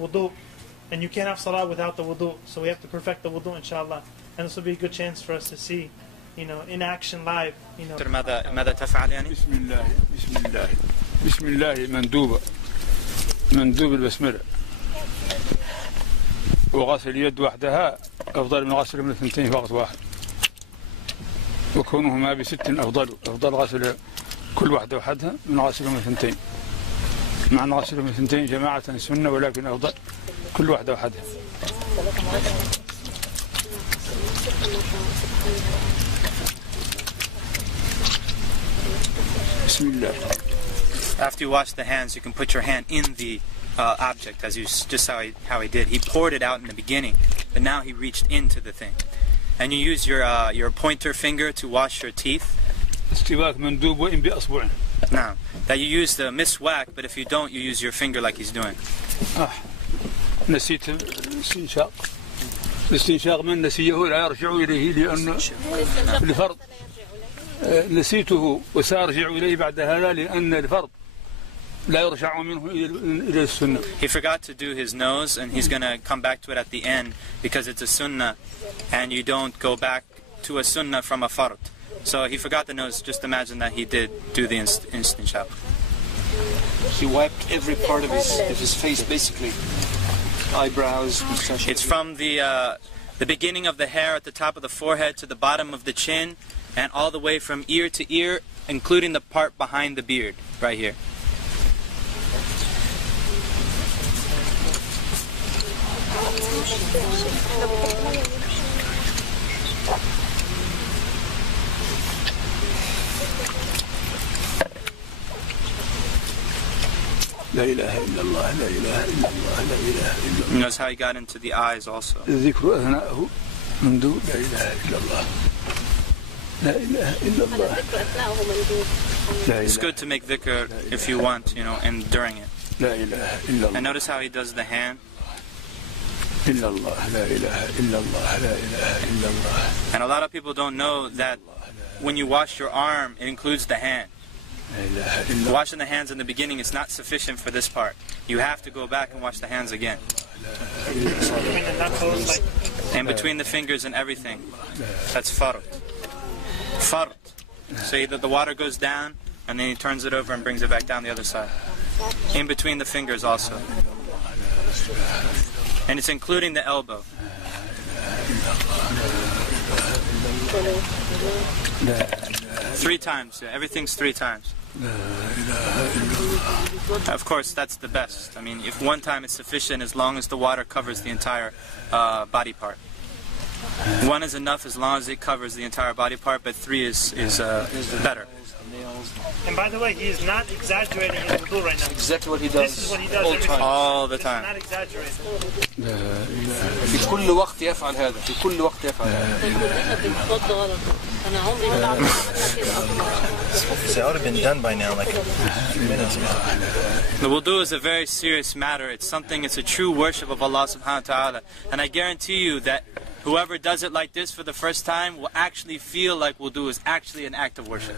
wudu, and you can't have salah without the wudu. So we have to perfect the wudu, inshallah. And this will be a good chance for us to see, in action live. ماذا تفعل يعني؟ بسم الله مندوب البسملة، وغسل اليد وحدها أفضل من غسل من الثنتين في وقت واحد، وكونهما بست أفضل غسل كل واحدة وحدها من غسل من الثنتين، مع أن غسل من الثنتين جماعة سنة، ولكن أفضل كل واحدة وحدها. بسم الله. After you wash the hands, you can put your hand in the object, as just how he did. He poured it out in the beginning, but now he reached into the thing. And you use your pointer finger to wash your teeth. Now, that you use the miswak, but if you don't, you use your finger like he's doing. نسيت الاستنشاق من نسيه لا يرجع إليه لأن الفرض نسيته وسأرجع إليه بعد هذا لأن الفرض لا يرجع منه إلى السنة. He forgot to do his nose, and he's going to come back to it at the end because it's a sunnah, and you don't go back to a sunnah from a fard. So he forgot the nose. Just imagine that he did do the istinshaq. He wiped every part of his face, basically. Eyebrows, mustache. It's from the beginning of the hair at the top of the forehead to the bottom of the chin, and all the way from ear to ear, including the part behind the beard, right here. لا إله إلا الله لا إله إلا الله لا إله إلا الله. Notice how he got into the eyes also. الذكر أثناءه مندوب لا إله إلا الله لا إله إلا الله. It's good to make dhikr if you want, and during it. لا إله إلا الله. And notice how he does the hand. إلا الله لا إله إلا الله لا إله إلا الله. And a lot of people don't know that when you wash your arm, it includes the hand. Washing the hands in the beginning is not sufficient for this part. You have to go back and wash the hands again. And between the fingers and everything. That's fard. Fard. So that the water goes down, and then he turns it over and brings it back down the other side. In between the fingers also. And it's including the elbow. Three times. Yeah, everything's 3 times. Of course, that's the best. I mean, if 1 time is sufficient, as long as the water covers the entire body part. 1 is enough as long as it covers the entire body part, but 3 is better. And by the way, he is not exaggerating his wudu right now. Exactly what he does. This is what he does all the time. Not exaggerating. في كل وقت يفعل هذا. في كل وقت يفعل هذا. That would have been done by now, like minutes ago. The wudu is a very serious matter. It's a true worship of Allah subhanahu wa ta'ala. And I guarantee you that whoever does it like this for the first time will actually feel like wudu is actually an act of worship.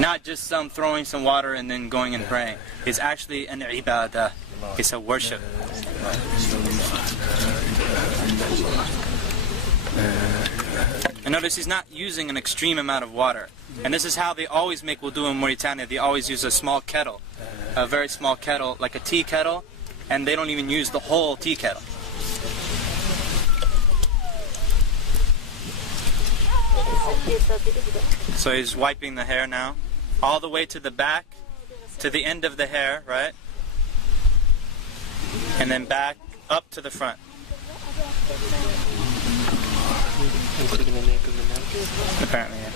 Not just some throwing some water and then going and praying. It's actually an ibadah. It's a worship. And notice he's not using an extreme amount of water. And this is how they always make wudu in Mauritania. They always use a small kettle, a very small kettle, like a tea kettle, and they don't even use the whole tea kettle. So he's wiping the hair now, all the way to the back, to the end of the hair, right? And then back up to the front. Apparently, yeah.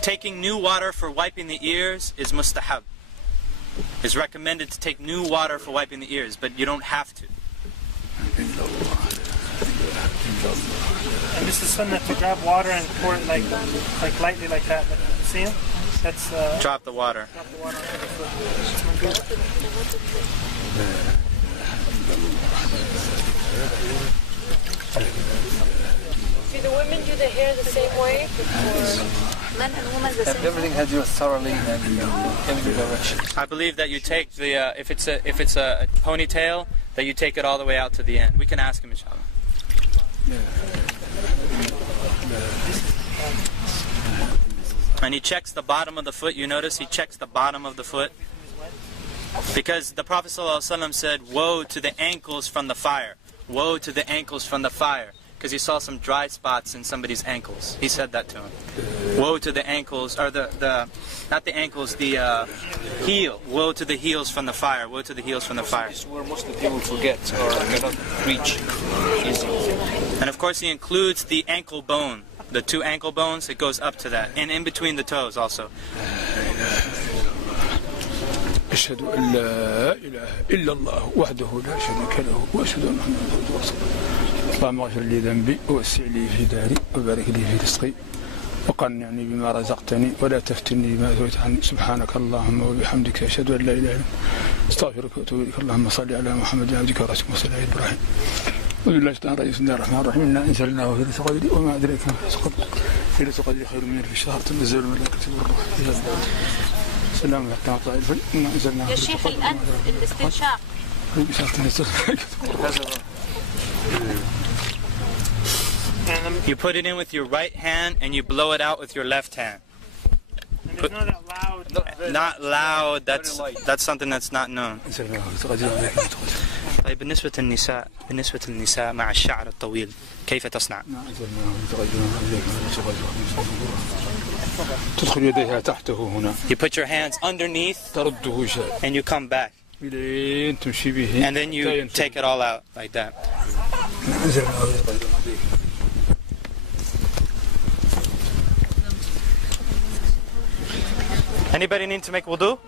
Taking new water for wiping the ears is mustahab. It's recommended to take new water for wiping the ears, but you don't have to. And this is sunnah to grab water and pour it like lightly like that. See him? That's drop the water. Drop the water onto the foot. Do the women do the hair the same way? Everything had you thoroughly and in every direction. I believe that you take the if it's a ponytail, that you take it all the way out to the end. We can ask him, inshallah. And he checks the bottom of the foot. You notice he checks the bottom of the foot, because the Prophet ﷺ said, "Woe to the ankles from the fire! Woe to the ankles from the fire!" Because he saw some dry spots in somebody's ankles. He said that to him. Woe to the ankles, or not the ankles, the heel. Woe to the heels from the fire. Woe to the heels from the fire. This is where most of the people forget or cannot reach easily. And of course he includes the ankle bone. The two ankle bones, it goes up to that. And in between the toes also. أشهد أن لا إله إلا الله وحده لا شريك له وأشهد أن محمدا عبده ورسوله. اللهم اغفر لي ذنبي ووسع لي في داري وبارك لي في رزقي وقنعني بما رزقتني ولا تفتني بما أثرت عني. سبحانك اللهم وبحمدك أشهد أن لا إله إلا أنت أستغفرك وأتوب إليك. اللهم صل على محمد عبدك ورسولك وصل على إبراهيم. وبالله الرئيس بسم الله الرحمن الرحيم. إنا أنزلناه في ليلة القدر وما أدريك ما ليلة القدر خير من ألف شهر تنزل الملائكة والروح فيها. سلام عليكم ورحمة الله وبركاته. إنا أنزلناه يا شيخ الأنف الاستنشاق. You put it in with your right hand and you blow it out with your left hand. And there's not that loud. Not loud. That's something that's not known. طيب بالنسبة للنساء مع الشعر الطويل كيف تصنع؟ تدخل يديها تحته هنا. You put your hands underneath ترده شيء. and you come back. تمشي به. And then you take it all out like that. Anybody need to make wudu?